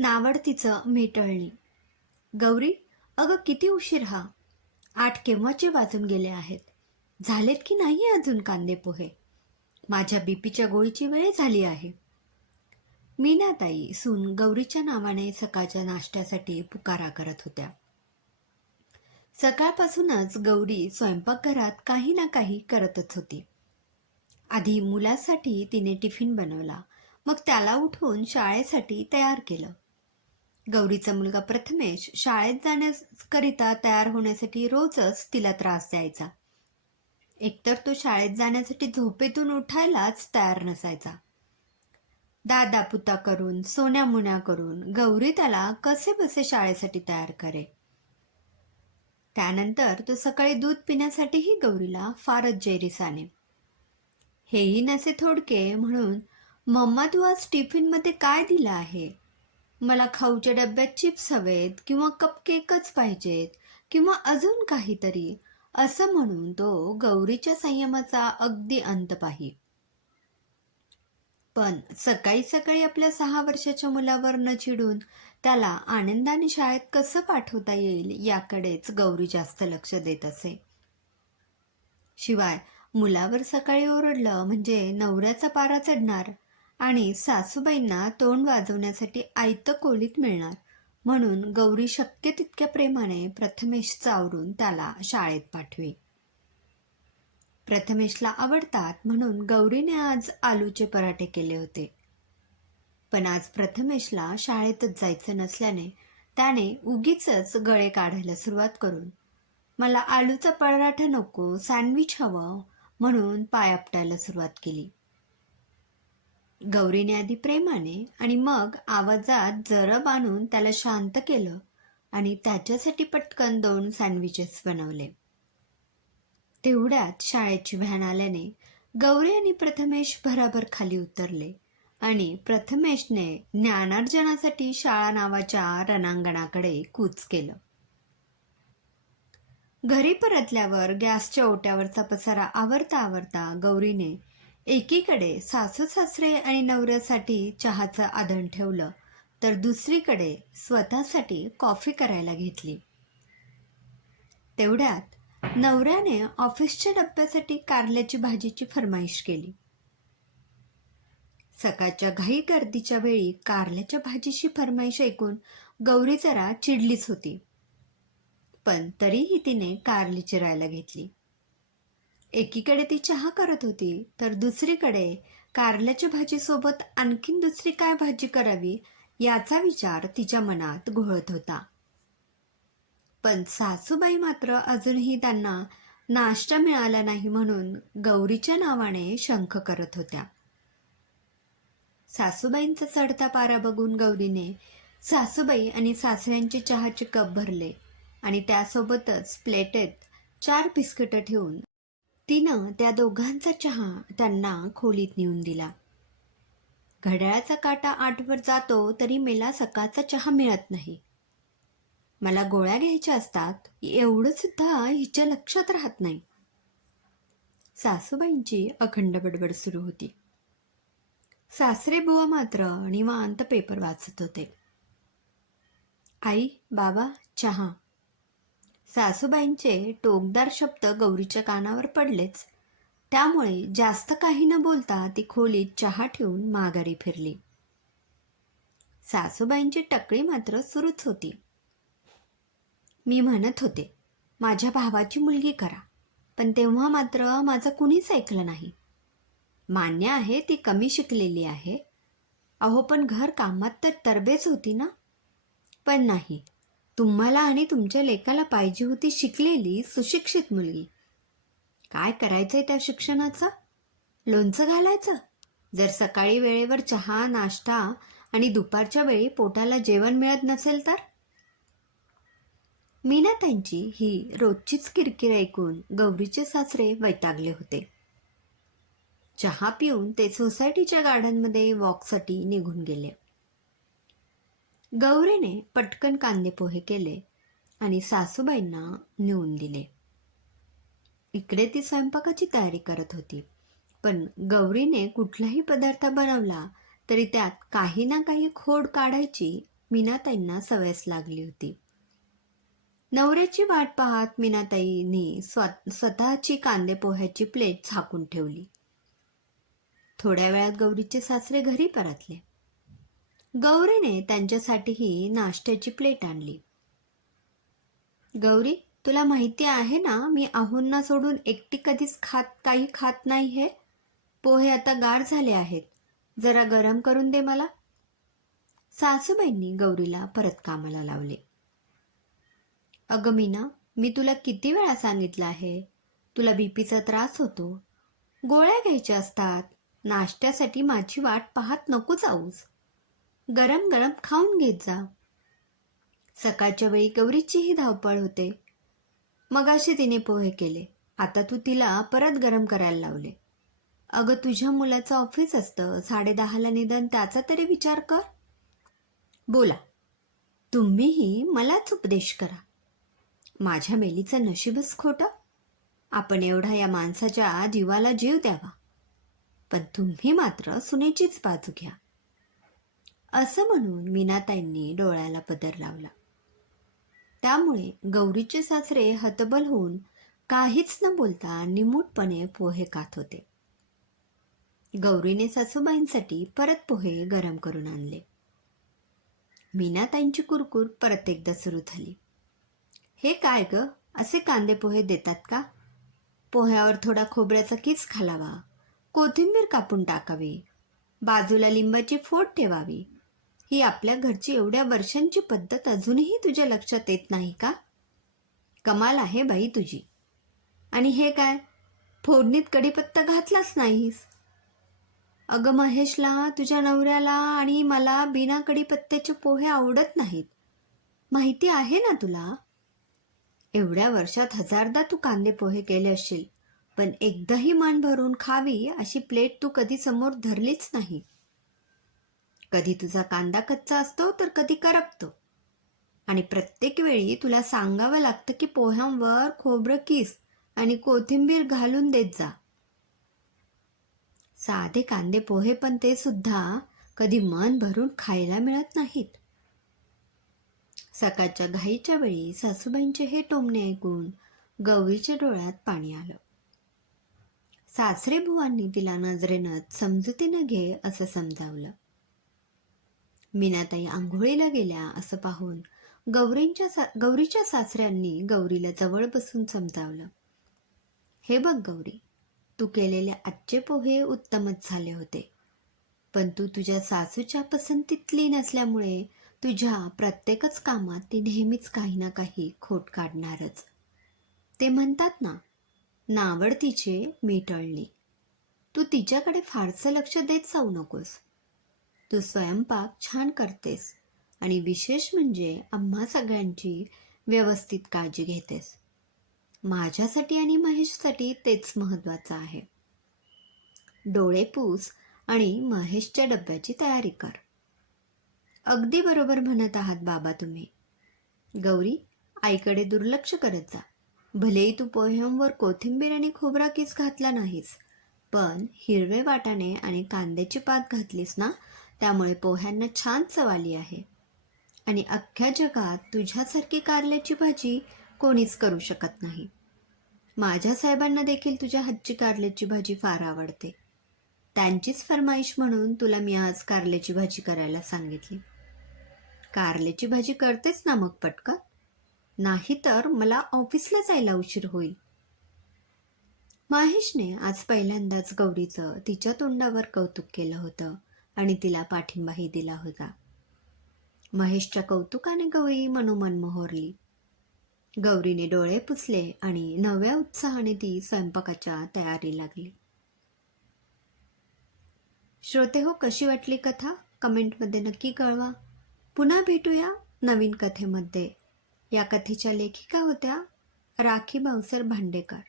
नावड तिचं मिटळली. गौरी अगं किती उशीर हा? आठ केव्हाचे वाजून गेले आहेत? झालेत की नाही अजून कांदे पोहे माझ्या बीपीच्या गोळीची वेळ झाली आहे. मीनाताई सून गौरीच्या नावाने सकाळच्या नाश्त्यासाठी पुकारा करत होत्या. सकाळपासूनच गौरी स्वयंपाकघरात काही ना काही करतच होती. आधी मुलासाठी तिने टिफिन बनवला. मग त्याला उठवून शाळेसाठी तयार केलं. गौरीचा मुलगा प्रथमेश शाळेत जाण्याकरिता तयार होण्यासाठी रोजच तिला त्रास द्यायचा. एकतर तो शाळेत जाण्यासाठी झोपेतून उठायलाच तयार नसायचा. दादापुता करून सोन्यामुन्या करून गौरी त्याला कसे बसे शाळेसाठी तयार करे? त्यानंतर तो सकाळी दूध पिण्यासाठीही गौरीला फारच जेरीस आणे हेही नसे थोडके म्हणून मम्मा तू आज टिफिनमध्ये काय दिलं आहे? मला खाऊच्या डब्यात चिप्स हवेत किंवा कपकेकच पाहिजेत किंवा अजून काहीतरी असं म्हणून तो गौरीच्या संयमाचा अगदी अंत पाही. पण सकाळी सकाळी आपल्या सहा वर्षाच्या मुलावर न चिडून त्याला आनंदाने शाळेत कसं पाठवता येईल याकडेच गौरी जास्त लक्ष देत असे. शिवाय मुलावर सकाळी ओरडलं म्हणजे नवऱ्याचा पारा चढणार आणि सासूबाईंना तोंड वाजवण्यासाठी आयतं कोलीत मिळणार. म्हणून गौरी शक्य तितक्या प्रेमाने प्रथमेश चावरून त्याला शाळेत पाठवी प्रथमेशला आवडतात म्हणून गौरीने आज आलूचे पराठे केले होते. पण आज प्रथमेशला शाळेतच जायचं नसल्याने त्याने उगीच गळे काढायला सुरुवात करून मला आलूचा पराठा नको सँडविच हवं म्हणून पाय आपटायला सुरुवात केली. गौरीने आधी प्रेमाने आणि मग आवाजात जरब आणून त्याला शांत केलं आणि त्याच्यासाठी पटकन दोन सँडविचेस बनवले. तेवढ्यात शाळेची व्हॅन आल्याने गौरी आणि प्रथमेश भराभर खाली उतरले आणि प्रथमेशने ज्ञानार्जनासाठी शाळा नावाच्या रणांगणाकडे कूच केलं. घरी परतल्यावर गॅसच्या ओट्यावरचा पसारा आवरता आवरता गौरीने एकीकडे सासू सासरे आणि नवऱ्यासाठी चहाचं आदण ठेवलं तर दुसरीकडे स्वतःसाठी कॉफी करायला घेतली. तेवढ्यात नवऱ्याने ऑफिसच्या डब्यासाठी कारल्याची भाजीची फरमाईश केली. सकाळच्या घाई गर्दीच्या वेळी कारल्याच्या भाजीची फरमाईश ऐकून गौरी जरा चिडलीच होती. पण तरीही तिने कारली चिरायला घेतली. एकीकडे ती चहा करत होती तर दुसरीकडे कारल्याच्या भाजीसोबत आणखीन दुसरी काय भाजी करावी याचा विचार तिच्या मनात घोळत होता. पण सासूबाई मात्र अजूनही त्यांना नाश्ता मिळाला नाही म्हणून गौरीच्या नावाने शंख करत होत्या. सासूबाईंचा चढता पारा बघून गौरीने सासूबाई आणि सासऱ्यांचे चहाचे कप भरले आणि त्यासोबतच प्लेटेत चार बिस्किटं ठेवून तिनं त्या दोघांचा चहा त्यांना खोलीत नेऊन दिला. घड्याळाचा काटा आठवर जातो तरी मला सकाळचा चहा मिळत नाही. मला गोळ्या घ्यायच्या असतात एवढं सुद्धा हिच्या लक्षात राहत नाही. सासूबाईंची अखंड बडबड सुरू होती. सासरे बुवा मात्र निवांत पेपर वाचत होते. आई बाबा चहा. सासूबाईंचे टोकदार शब्द गौरीच्या कानावर पडलेच. त्यामुळे जास्त काही न बोलता ती खोलीत चहा ठेवून माघारी फिरली. सासूबाईंची टकळी मात्र सुरूच होती. मी म्हणत होते माझ्या भावाची मुलगी करा पण तेव्हा मात्र माझं कुणीच ऐकलं नाही. मान्य आहे ती कमी शिकलेली आहे. अहो पण घर कामात तर तरबेज होती ना? पण नाही तुम्हाला आणि तुमच्या लेकाला पाहिजे होती शिकलेली सुशिक्षित मुलगी. काय करायचंय त्या शिक्षणाचं? लोणचं घालायचं? जर सकाळी वेळेवर चहा नाश्ता आणि दुपारच्या वेळी पोटाला जेवण मिळत नसेल तर? मीनाताईंची ही रोजचीच किरकिर ऐकून गौरीचे सासरे वैतागले होते. चहा पिऊन ते सोसायटीच्या गार्डनमध्ये वॉकसाठी निघून गेले. गौरीने पटकन कांदे पोहे केले आणि सासूबाईंना नेऊन दिले. इकडे ती स्वयंपाकाची तयारी करत होती पण गौरीने कुठलाही पदार्थ बनवला तरी त्यात काही ना काही खोड काढायची मीनाताईंना सवयच लागली होती. नवऱ्याची वाट पाहत मीनाताईंनी स्वतःची कांदे पोह्याची प्लेट झाकून ठेवली. थोड्या वेळात गौरीचे सासरे घरी परतले. गौरीने त्यांच्यासाठीही नाश्त्याची प्लेट आणली. गौरी तुला माहिती आहे ना मी आहोंना सोडून एकटी कधीच खात काही खात नाही हे? पोहे आता गार झाले आहेत. जरा गरम करून दे मला. सासूबाईंनी गौरीला परत कामाला लावले. अगं मीना मी तुला किती वेळा सांगितलं आहे? तुला बीपीचा त्रास होतो. गोळ्या घ्यायच्या असतात. नाश्त्यासाठी माझी वाट पाहत नको जाऊस. गरम गरम खाऊन घेत जा. सकाळच्या वेळी गौरीचीही धावपळ होते. मगाशी तिने पोहे केले. आता तू तिला परत गरम करायला लावले. अगं तुझ्या मुलाचं ऑफिस असतं. साडेदहाला निदान त्याचा तरी विचार कर. बोला. तुम्हीही मलाच उपदेश करा. माझ्या मेलीचं नशीबच खोटं. आपण एवढा या माणसाच्या जीवाला जीव द्यावा. पण तुम्ही मात्र सुनेचीच बाजू घ्या. असं म्हणून मीनाताईंनी डोळ्याला पदर लावला. त्यामुळे गौरीचे सासरे हतबल होऊन काहीच न बोलता निमूटपणे पोहे खात होते. गौरीने सासूबाईंसाठी परत पोहे गरम करून आणले. मीनाताईंची कुरकुर परत एकदा सुरू झाली. हे काय ग असे कांदे पोहे देतात का? पोह्यावर थोडा खोबऱ्याचा किस घालावा कोथिंबीर कापून टाकावी बाजूला लिंबाची फोड ठेवावी ही आपल्या घरची एवढ्या वर्षांची पद्धत अजूनही तुझ्या लक्षात येत नाही का? कमाल आहे बाई तुझी. आणि हे काय? फोडणीत कढीपत्ता घातलाच नाहीस. अगं महेशला तुझ्या नवऱ्याला आणि मला बिना कढीपत्त्याचे पोहे आवडत नाहीत. माहिती आहे ना तुला? एवढ्या वर्षात हजारदा तू कांदे पोहे केले असशील पण एकदाही मन भरून खावी अशी प्लेट तू कधी समोर धरलीच नाही. कधी तुझा कांदा कच्चा असतो तर कधी करपतो. आणि प्रत्येक वेळी तुला सांगावं लागतं की पोह्यांवर खोबरं किस आणि कोथिंबीर घालून देत जा. साधे कांदे पोहे पण ते सुद्धा कधी मन भरून खायला मिळत नाहीत. सकाळच्या घाईच्या वेळी सासूबाईंचे हे टोमणे ऐकून गौरीच्या डोळ्यात पाणी आलं. सासरे बुवांनी तिला नजरेनं समजुतीनं घे असं समजावलं. मीनाताई आंघोळीला गेल्या असं पाहून गौरींच्या सा गौरीच्या सासऱ्यांनी गौरीला जवळ बसून समजावलं. हे बघ गौरी तू केलेले आजचे पोहे उत्तमच झाले होते. पण तू तुझ्या सासूच्या पसंतीतली नसल्यामुळे तुझ्या प्रत्येकच कामात ती नेहमीच काही ना काही खोट काढणारच. ते म्हणतात ना नावडतीचे मीटळणे तू तिच्याकडे फारसं लक्ष देत जाऊ नकोस. तू स्वयंपाक छान करतेस आणि विशेष म्हणजे आम्हा सगळ्यांची व्यवस्थित काळजी घेतेस. माझ्यासाठी आणि महेशसाठी तेच महत्त्वाचं आहे. डोळे पूस आणि महेशच्या डब्याची तयारी कर. अगदी बरोबर म्हणत आहात बाबा तुम्ही. गौरी आईकडे दुर्लक्ष करत जा. भलेही तू पोह्यांवर कोथिंबीर आणि खोबरा किस घातला नाहीस पण हिरवे वाटाणे आणि कांद्याची पात घातलीस ना त्यामुळे पोह्यांना छान चव आली आहे. आणि अख्ख्या जगात तुझ्यासारखी कारल्याची भाजी कोणीच करू शकत नाही. माझ्या साहेबांना देखील तुझ्या हातची कारल्याची भाजी फार आवडते. त्यांचीच फरमाईश म्हणून तुला मी आज कारल्याची भाजी करायला सांगितली. कारल्याची भाजी करतेच ना मग पटकन? नाहीतर मला ऑफिसला जायला उशीर होईल. महेशने आज पहिल्यांदाच गौरीचं तिच्या तोंडावर कौतुक केलं होतं. आणि तिला पाठिंबाही दिला होता. महेशच्या कौतुकाने गौरी मनोमन मोहरली. गौरीने डोळे पुसले आणि नव्या उत्साहाने ती स्वयंपाकाच्या तयारी लागली. श्रोते हो कशी वाटली कथा? कमेंटमध्ये नक्की कळवा. पुन्हा भेटूया नवीन कथेमध्ये. या कथेच्या लेखिका होत्या राखी भावसर भांडेकर.